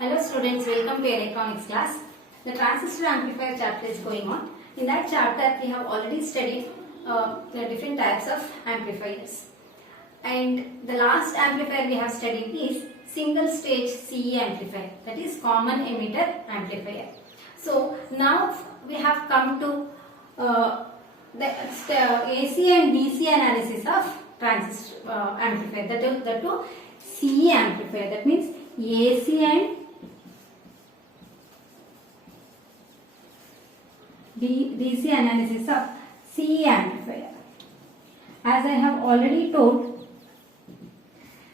Hello students, welcome to electronics class. The transistor amplifier chapter is going on. In that chapter we have already studied the different types of amplifiers. And the last amplifier we have studied is single stage CE amplifier, that is common emitter amplifier. So now we have come to the AC and DC analysis of transistor amplifier, that to CE amplifier, that means AC and DC analysis of CE amplifier. As I have already told,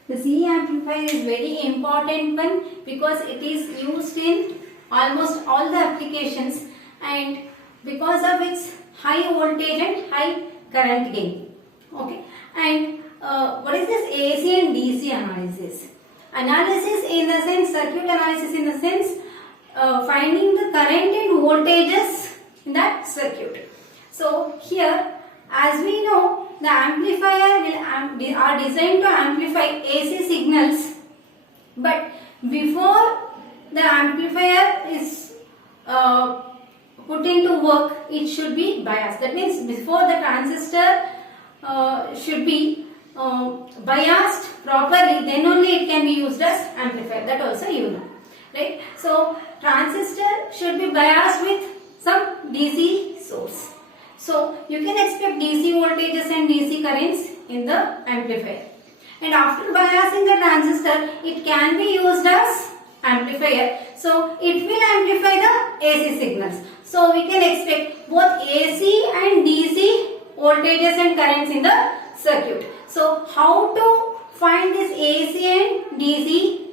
the CE amplifier is very important one because it is used in almost all the applications and because of its high voltage and high current gain. Okay, and what is this AC and DC analysis? Analysis in the sense, circuit analysis in the sense finding the current and voltages in that circuit. So here, as we know, the amplifier are designed to amplify AC signals, but before the amplifier is put into work, it should be biased. That means before the transistor should be biased properly, then only it can be used as amplifier. That also you know, right? So transistor should be biased with some DC source. So you can expect DC voltages and DC currents in the amplifier. And after biasing the transistor, it can be used as amplifier. So it will amplify the AC signals. So we can expect both AC and DC voltages and currents in the circuit. So how to find this AC and DC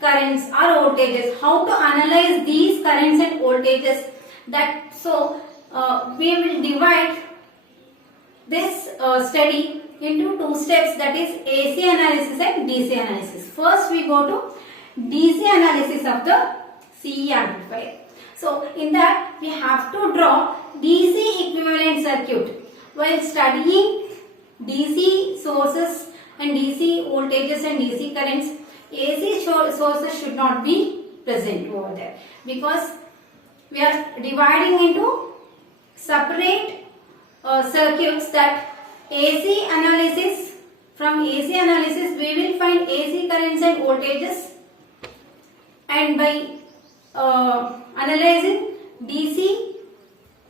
currents or voltages? How to analyze these currents and voltages? We will divide this study into two steps, that is AC analysis and DC analysis. First we go to DC analysis of the CE amplifier. So in that we have to draw DC equivalent circuit. While studying DC sources and DC voltages and DC currents, AC sources should not be present over there because we are dividing into separate circuits. That AC analysis, from AC analysis we will find AC currents and voltages, and by analyzing DC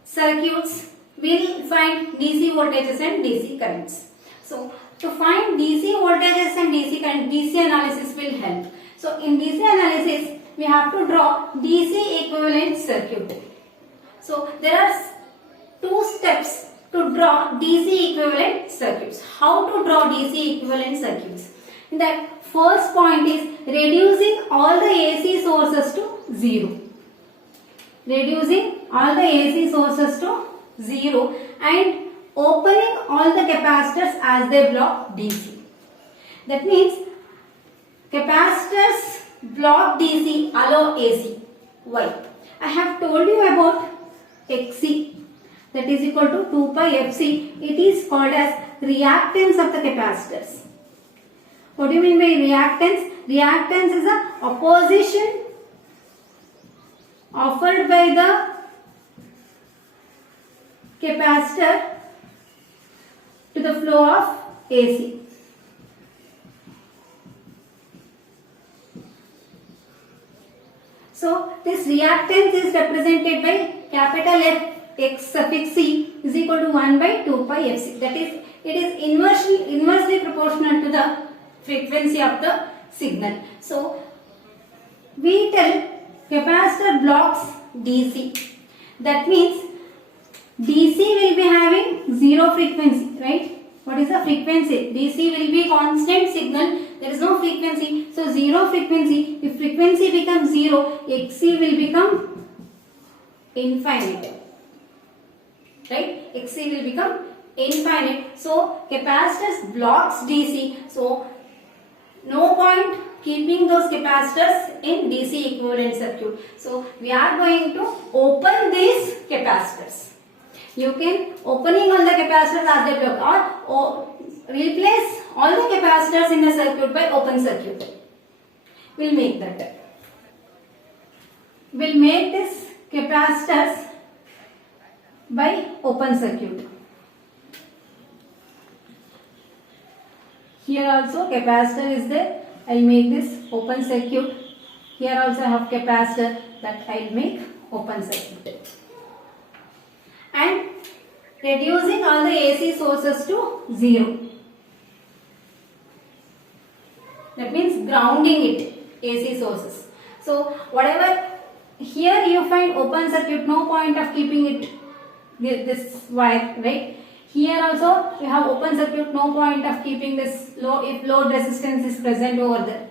circuits we will find DC voltages and DC currents. So to find DC voltages and DC current, DC analysis will help. So in DC analysis we have to draw DC equivalent circuit. So there are two steps to draw DC equivalent circuits. How to draw DC equivalent circuits? That first point is reducing all the AC sources to 0. Reducing all the AC sources to 0 and opening all the capacitors as they block DC. That means capacitors block DC, allow AC. Why? I have told you about Xc, that is equal to 2 pi Fc. It is called as reactance of the capacitors. What do you mean by reactance? Reactance is a opposition offered by the capacitor to the flow of AC. So this reactance is represented by capital F X suffix C is equal to 1 by 2 pi Fc. That is, it is inversely proportional to the frequency of the signal. So we tell capacitor blocks DC. That means DC will be having 0 frequency, right? What is the frequency? DC will be constant signal. There is no frequency. So 0 frequency. If frequency becomes 0, Xc will become infinite. Right? Xc will become infinite. So capacitors blocks DC. So no point keeping those capacitors in DC equivalent circuit. So we are going to open these capacitors. You can opening all the capacitors as they block, or replace all the capacitors in the circuit by open circuit. We'll make that. will make this capacitors by open circuit. Here also capacitor is there. I will make this open circuit. Here also I have capacitor, that I will make open circuit. And reducing all the AC sources to 0. That means grounding it, AC sources. So whatever, here you find open circuit, no point of keeping it this wire, right? Here also you have open circuit, no point of keeping this low if load resistance is present over there.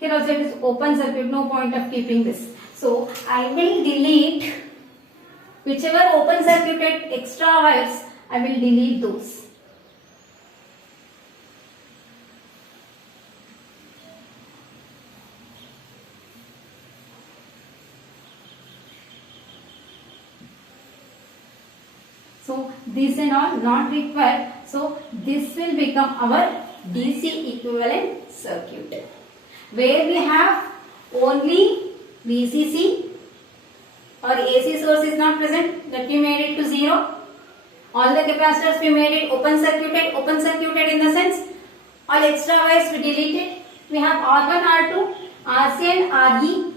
Here also it is open circuit, no point of keeping this. So I will delete whichever open circuited extra wires, I will delete those. So this and all not required. So this will become our DC equivalent circuit, where we have only VCC or AC source is not present, that we made it to 0. All the capacitors we made it open circuited in the sense all extra wires we deleted. We have R1, R2, RC and RE.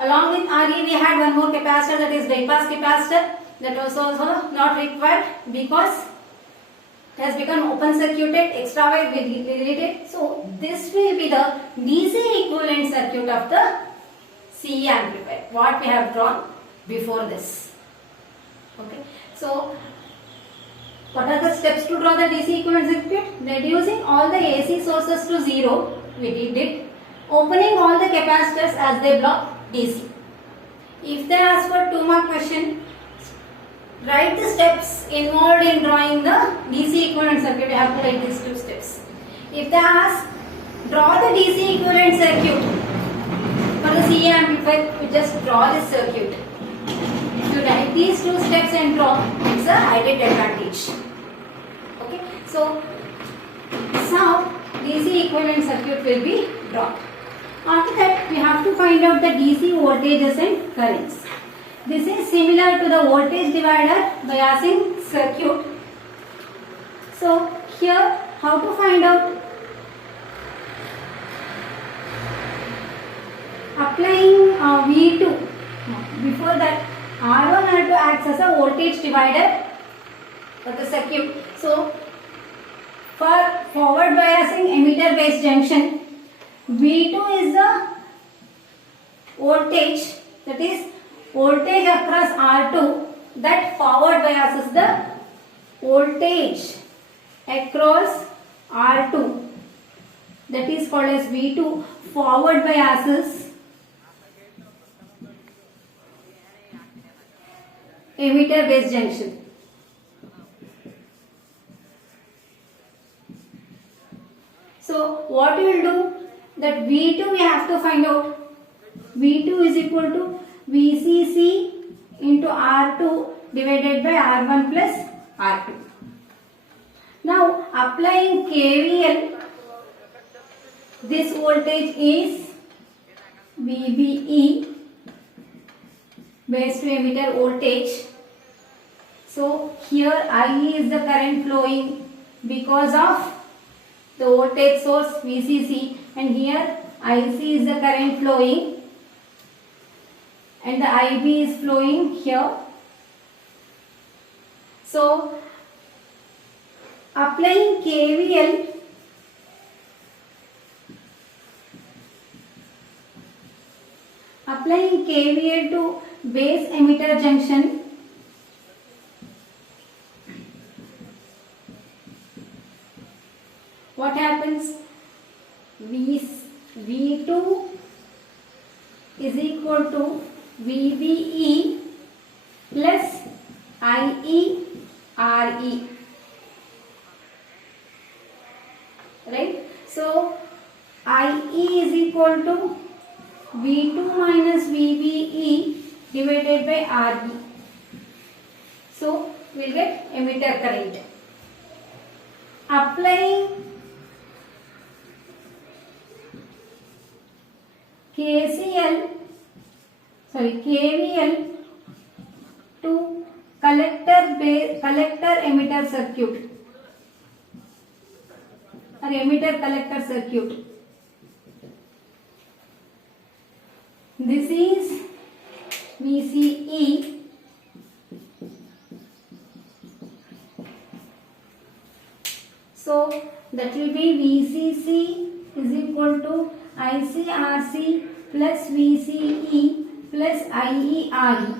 Along with RE we had one more capacitor, that is bypass capacitor. That also not required because it has become open circuited, extra wire we deleted. So this will be the DC equivalent circuit of the CE amplifier, what we have drawn before this. Okay. So what are the steps to draw the DC equivalent circuit? Reducing all the AC sources to 0, we did it. Opening all the capacitors as they block DC. If they ask for 2 mark question, write the steps involved in drawing the DC equivalent circuit. We have to write these 2 steps. If they ask, draw the DC equivalent circuit for the CE amplifier, you just draw this circuit. If you write these 2 steps and draw, it's a added advantage. Okay. So now DC equivalent circuit will be drawn. After that, we have to find out the DC voltages and currents. This is similar to the voltage divider biasing circuit. So here, how to find out? Applying V2. Before that, R1, R2 acts as a voltage divider for the circuit. So for forward biasing emitter base junction, V2 is the voltage, that is voltage across R2 that forward biases the voltage across R2, that is called as V2, forward biases emitter base junction. So what we will do, that V2 we have to find out. V2 is equal to VCC into R2 divided by R1 plus R2. Now applying KVL, this voltage is VBE, base to emitter voltage. So here IE is the current flowing because of the voltage source VCC, and here IC is the current flowing and the IB is flowing here. So applying KVL, to base emitter junction, what happens? V2 is equal to VBE plus IE RE, right? So IE is equal to V2 minus VBE divided by RE. So we will get emitter current. Applying KCL, KVL to collector emitter circuit or emitter collector circuit. This is VCE. So that will be VCC is equal to ICRC plus VCE plus IERE.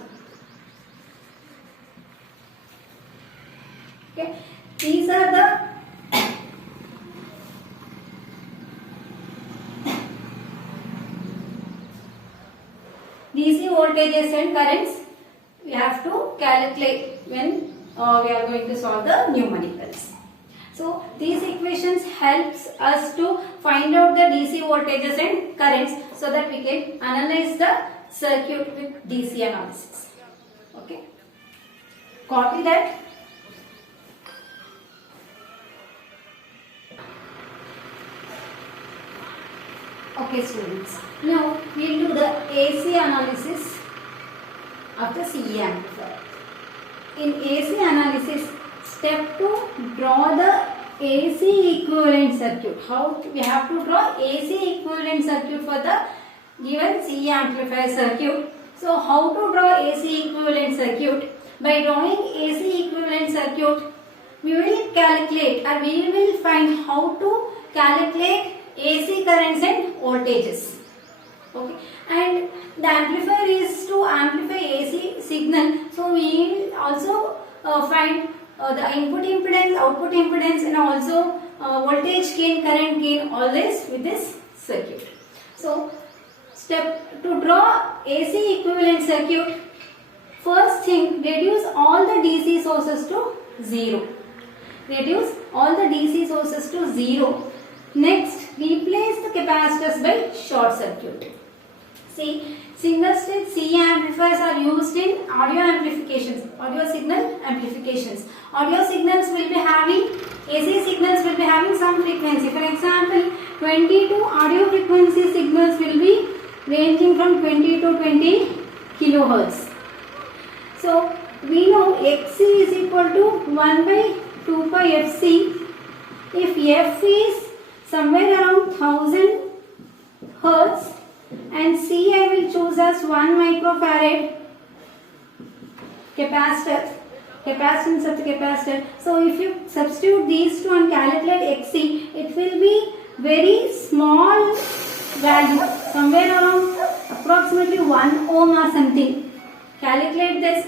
Okay, these are the DC voltages and currents we have to calculate when we are going to solve the numericals. So these equations helps us to find out the DC voltages and currents so that we can analyze the circuit with DC analysis. Okay, copy that. Okay students, now we will do the AC analysis of the CE amplifier. In AC analysis, step 2, draw the AC equivalent circuit. How we have to draw AC equivalent circuit for the given CE amplifier circuit. So how to draw AC equivalent circuit? By drawing AC equivalent circuit, we will calculate or we will find how to calculate AC currents and voltages. Okay, and the amplifier is to amplify AC signal. So we will also find the input impedance, output impedance, and also voltage gain, current gain, all this with this circuit. So step to draw AC equivalent circuit. First thing, reduce all the DC sources to 0. Reduce all the DC sources to 0. Next, replace the capacitors by short circuit. See, single stage CE amplifiers are used in audio amplifications, audio signal amplifications. Audio signals will be having, AC signals will be having some frequency. For example, 22 audio frequency signals will be ranging from 20 to 20 kilohertz. So, we know Xc is equal to 1 by 2 pi Fc. If F is somewhere around 1000 hertz and C I will choose as 1 microfarad capacitor, capacitance of the capacitor. So if you substitute these two and calculate Xc, it will be very small value, somewhere around approximately 1 ohm or something. Calculate this,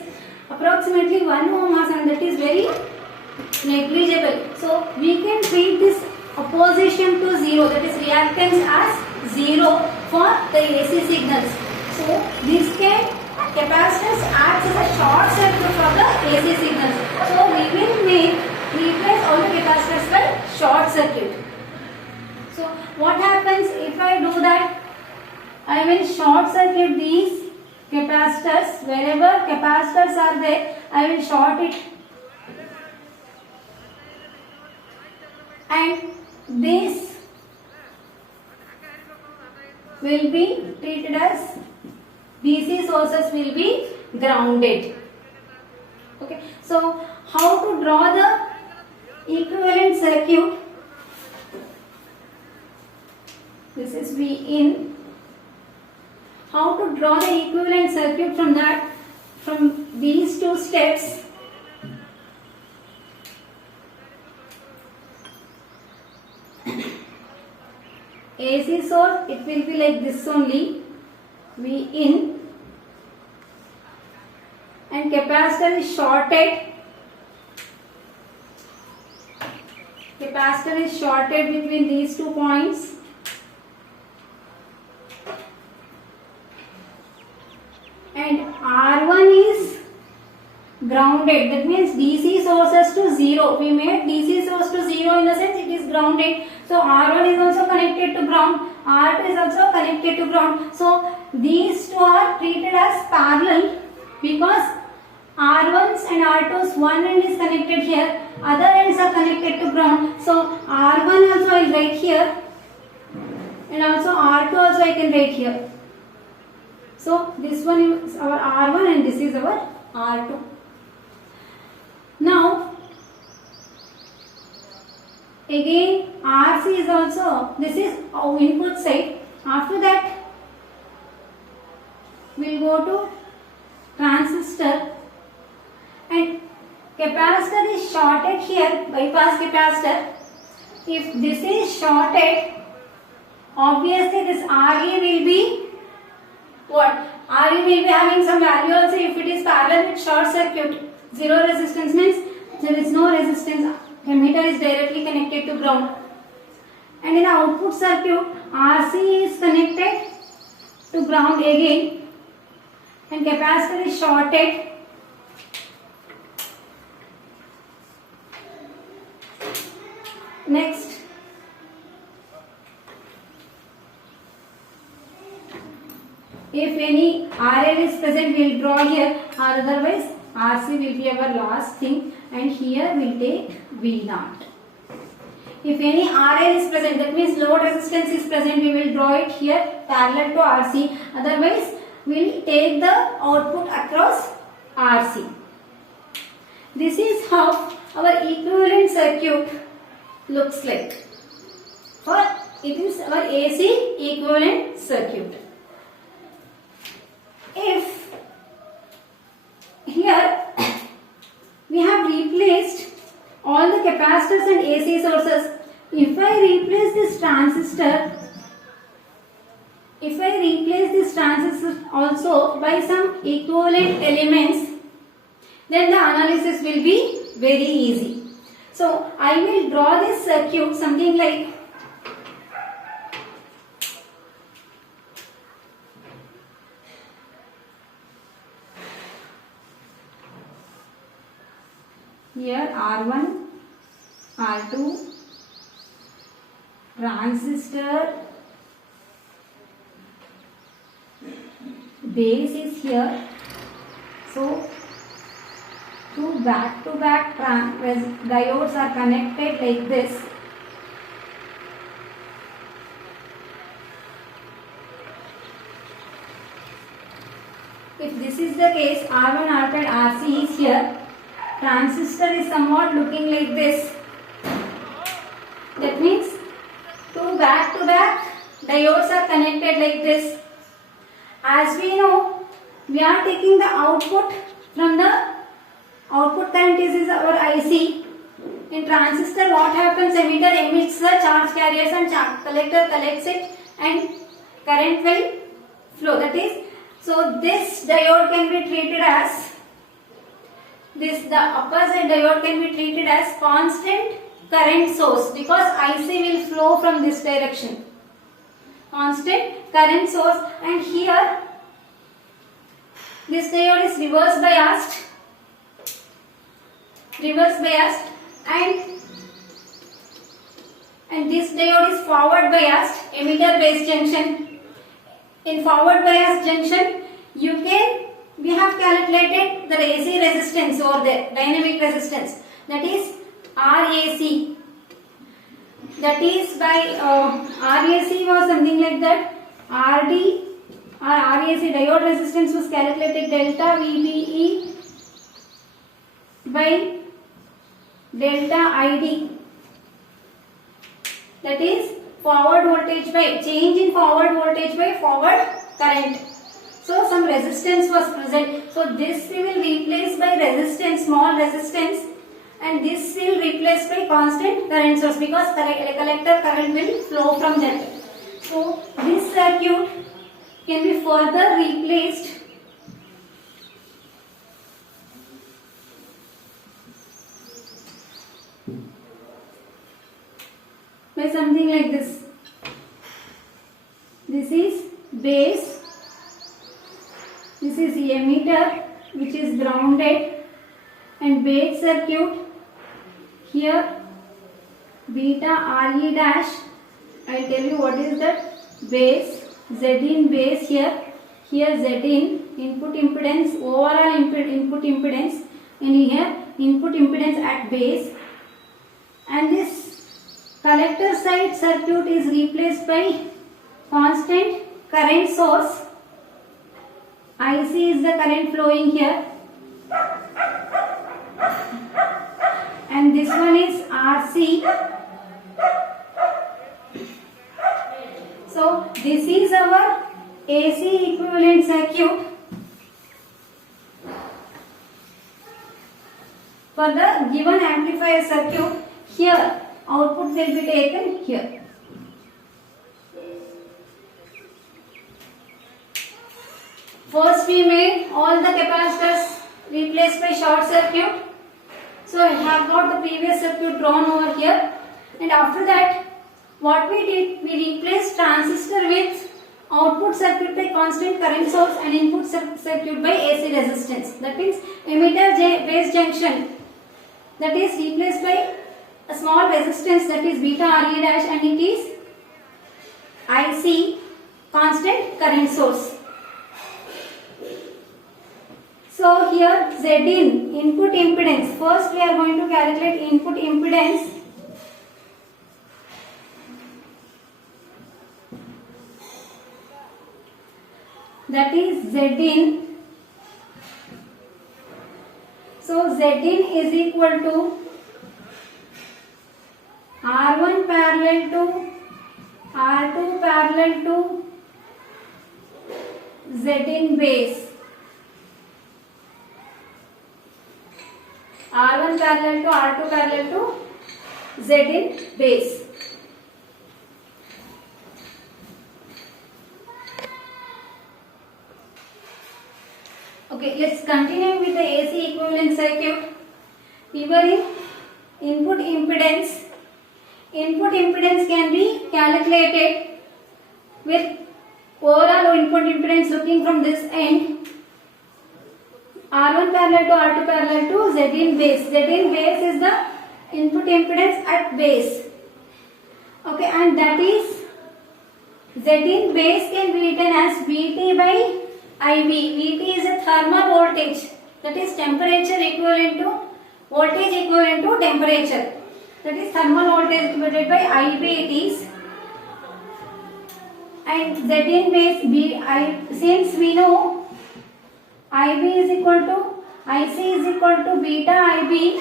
approximately 1 ohm or something, that is very negligible. So we can treat this opposition to 0, that is reactance, as 0 for the AC signals. So this can capacitance acts as a short circuit for the AC signals. So we will replace all the capacitors by short circuit. So what happens if I do that? I will short circuit these capacitors. Wherever capacitors are there, I will short it. And this will be treated as DC sources will be grounded. Okay, so how to draw the equivalent circuit? This is V in. How to draw the equivalent circuit from that? From these two steps. AC source, it will be like this only, V in, and capacitor is shorted. Capacitor is shorted between these 2 points. And R1 is grounded, that means DC sources to 0. We made DC source to 0 in the sense it is grounded. So R1 is also connected to ground, R2 is also connected to ground. So these two are treated as parallel because R1s and R2s, one end is connected here, other ends are connected to ground. So R1 also I will write here and also R2 also I can write here. So this one is our R1 and this is our R2. Now again RC is also, this is our input side. After that we'll go to transistor, and capacitor is shorted here, bypass capacitor. If this is shorted, obviously this RE will be what? RE will be having some value also. If it is parallel with short circuit, zero resistance means there is no resistance. Emitter is directly connected to ground. And in the output circuit, RC is connected to ground again, and capacitor is shorted. Next, if any RL is present, we will draw here, or otherwise RC will be our last thing, and here we will take V0. If any RL is present, that means load resistance is present, we will draw it here parallel to RC, otherwise we will take the output across RC. This is how our equivalent circuit looks like. For it is our AC equivalent circuit. If here we have replaced all the capacitors and AC sources, if I replace this transistor also by some equivalent elements, then the analysis will be very easy. So I will draw this circuit something like here R1, R2, transistor, base is here. So two back-to-back diodes are connected like this. If this is the case, R1, R2 and RC is here. Transistor is somewhat looking like this. That means two back-to-back diodes are connected like this. As we know, we are taking the output from the output current is our IC. In transistor, what happens? Emitter emits the charge carriers and collector collects it, and current will flow. That is, so this diode can be treated as the opposite diode can be treated as constant current source, because IC will flow from this direction. Constant current source, and here this diode is reverse biased, and this diode is forward biased, emitter base junction. In forward biased junction, we have calculated the AC resistance or the dynamic resistance, that is RAC. That is by RAC was something like that. RD or RAC diode resistance was calculated delta VBE by delta ID. That is forward voltage by change in forward voltage by forward current. So some resistance was present. So this we will replace by resistance, small resistance, and this will replace by constant current source, because collector current will flow from that. So this circuit can be further replaced by something like this. This is base, this is emitter which is grounded, and base circuit here beta RE dash. I will tell you what is that. Base, Z in base here Z in input impedance, overall input impedance, and here input impedance at base, and this collector side circuit is replaced by constant current source IC is the current flowing here, and this one is RC. So this is our AC equivalent circuit for the given amplifier circuit. Here output will be taken here. First we made all the capacitors replaced by short circuit. So I have got the previous circuit drawn over here, and after that what we did, we replaced transistor with output circuit by constant current source and input circuit by AC resistance. That means emitter base junction, that is replaced by a small resistance, that is beta Re dash, and it is IC, constant current source. So here Zin, input impedance. First we are going to calculate input impedance. That is Zin. So Zin is equal to R1 parallel to R2 parallel to Zin base. R1 parallel to R2 parallel to Zin base. Okay, let's continue with the AC equivalent circuit. We were in input impedance. Input impedance can be calculated with overall input impedance looking from this end. R1 parallel to R2 parallel to Zin base. Zin base is the input impedance at base. Okay, and that is Zin base can be written as Vt by IB. Vt is a thermal voltage, that is temperature equivalent to voltage equivalent to temperature. That is thermal voltage divided by IB it is. And Zin base, since we know IB is equal to IC is equal to beta IB,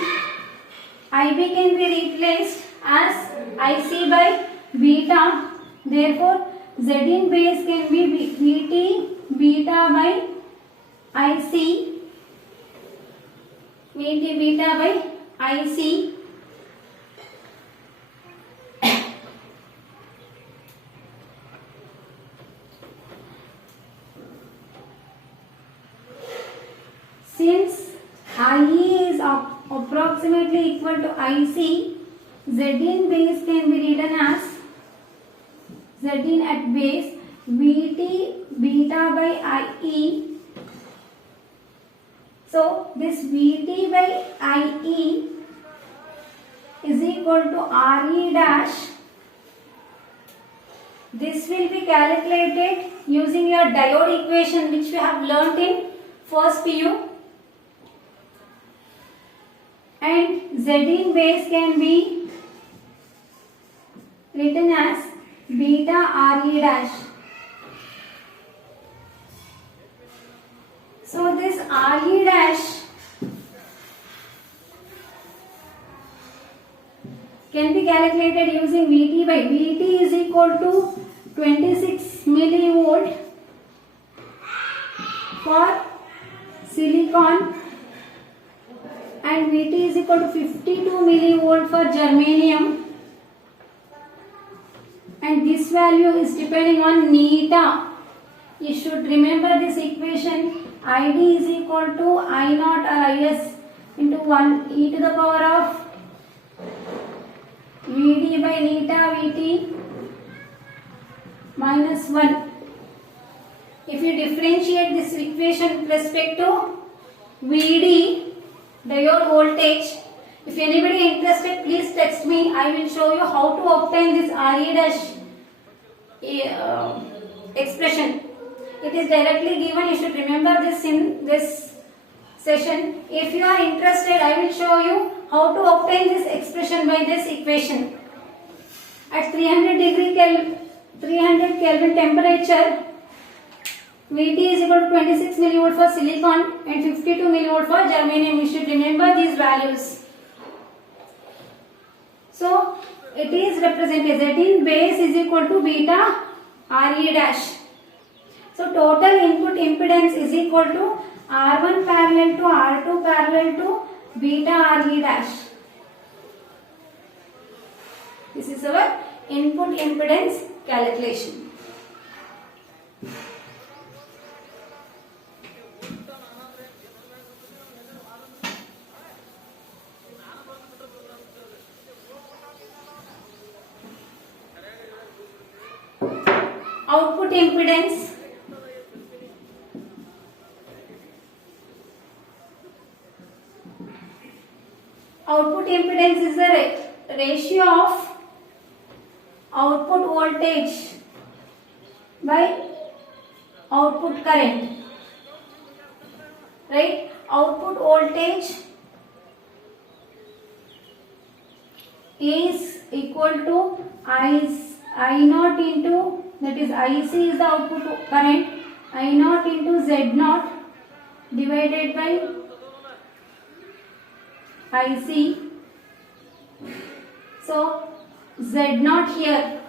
IB can be replaced as IC by beta. Therefore, Zin base can be Vt beta by IC, Vt beta by IC. Since IE is approximately equal to IC, Zin base can be written as Zin at base Vt beta by IE. So this Vt by IE is equal to Re dash. This will be calculated using your diode equation which we have learnt in first PU. And Zin base can be written as beta Re dash. So this Re dash can be calculated using Vt by Vt is equal to 26 millivolt for silicon, and Vt is equal to 52 millivolt for germanium, and this value is depending on neta. You should remember this equation. Id is equal to I naught or Is into 1 e to the power of Vd by neta Vt minus 1. If you differentiate this equation with respect to Vd, diode voltage, if anybody interested, please text me. I will show you how to obtain this Re dash expression. It is directly given. You should remember this in this session. If you are interested, I will show you how to obtain this expression by this equation. At 300 Kelvin temperature, Vt is equal to 26 millivolt for silicon and 52 millivolt for germanium. You should remember these values. So it is represented Z in base is equal to beta Re dash. So total input impedance is equal to R1 parallel to R2 parallel to beta Re dash. This is our input impedance calculation. Output impedance. Output impedance is the ratio of output voltage by output current. Right? Output voltage is equal to I naught into, that is IC is the output current, I naught into Z naught divided by IC. So Z naught here.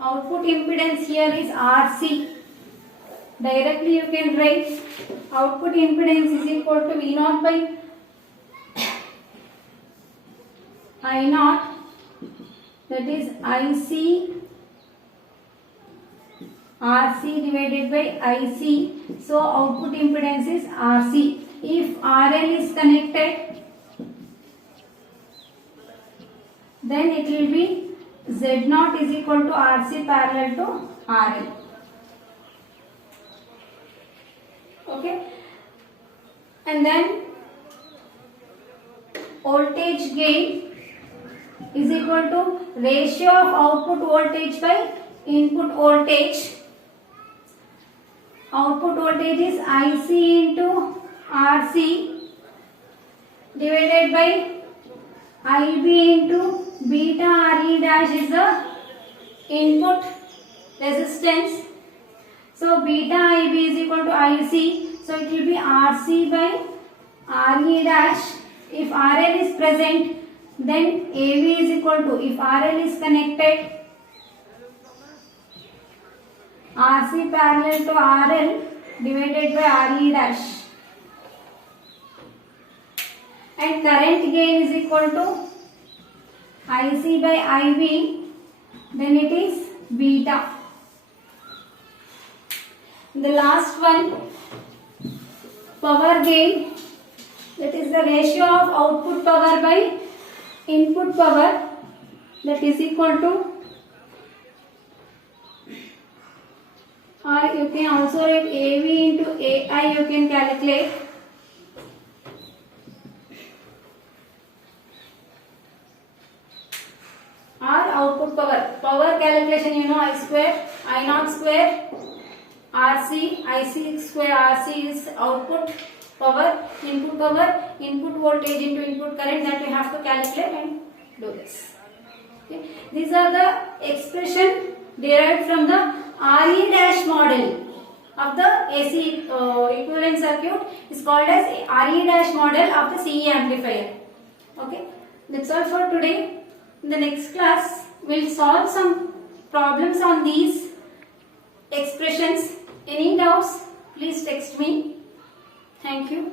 Output impedance here is RC. Directly you can write output impedance is equal to V naught by I naught, that is IC RC divided by IC. So output impedance is RC. If RL is connected, then it will be Z naught is equal to RC parallel to RL. Okay, and then voltage gain is equal to ratio of output voltage by input voltage. Output voltage is IC into RC divided by IB into beta Re dash is the input resistance. So beta IB is equal to IC. So it will be RC by Re dash. If RL is present, then AV is equal to, if RL is connected, RC parallel to RL divided by Re dash. And current gain is equal to IC by IB, then it is beta. The last one, power gain, that is the ratio of output power by input power, that is equal to, or you can also write AV into AI, you can calculate. Or output power calculation, you know, I square, I naught square, RC, IC square, RC is output power, input voltage into input current, that we have to calculate and do this. Okay. These are the expression derived from the RE dash model of the AC equivalent circuit is called as RE dash model of the CE amplifier. Okay, that's all for today. In the next class, we'll solve some problems on these expressions. Any doubts, please text me. Thank you.